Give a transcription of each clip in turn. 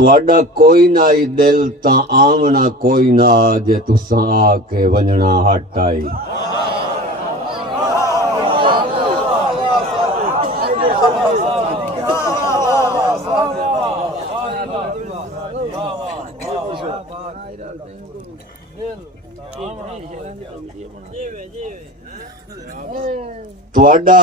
तुहाडा कोई ना ही दिल ता आमना कोई ना जे तुसां आके वंजना हट आई। तुहाडा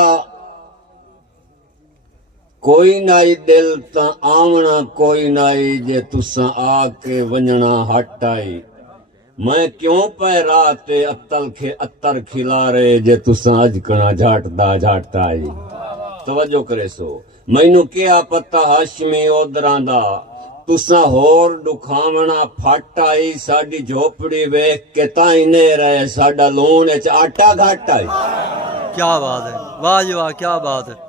कोई नाई दिल ता आमना कोई नाई जे तुसां आके वंजना हट आई। मैं क्यों पै रात अत्तर खिलारे जे तुसां अजकना झाटदा झाटदा आई। तवज्जो करे सो मैनू क्या पता हाशमी ओदरां दा तुसां होर दुखावना फट आई। साडी झोपड़ी वेख के ताई ने रहे साडा लूण विच आटा घट आई। क्या बात है, वाह जी वाह, क्या बात है।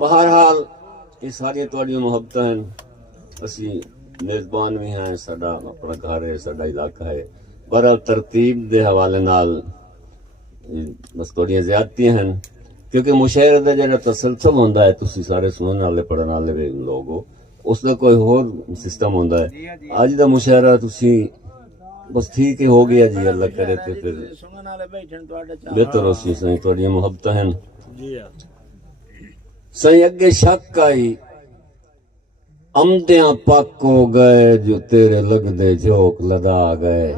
बहरहाल ये सारी तुहाडी मुहब्बतां हैं। असी मेजबान भी हैं, साडा अपना घर है, साडा इलाका है। पर तरतीब दे हवाले नाल बस थोड़ियां ज्यादतियां हैं, क्योंकि मुशायरे दा जेहड़ा तसलसल होंदा है, तुसी सारे सुनने वाले पढ़ने वाले भी लोग हो, उसका कोई होर सिस्टम होंदा है। अज दा मुशायरा तुसी बस ठीक ही हो गया जी, अल्लाह करे ते फिर बेहतर हो सी। सही थोड़ियां मुहब्बतां हैं सही। अगे शक आई अमदियां पक हो गए जो तेरे लगदे झोंक लदा गए।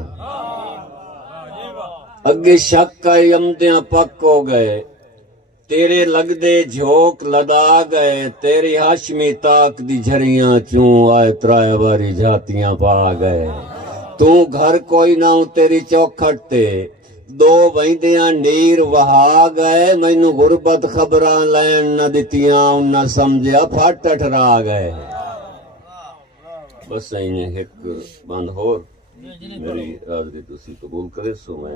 अगे शक आई अमदियां पक हो गए तेरे लगदे झोंक लदा गए। तेरी हाशमी ताक दी झरियां चूं आए त्राए बारी झातियां पा गए। तू घर कोई ना तेरी चौखट ते दो बहिंदियां नीर वहा गए। मैनू गुरबत खबरां लैन न दितियां उन्ना समझिया फट ठरा गए। बस इन्हें एक बंद होर मेरी हाजरी तुसी कबूल करे सो मैं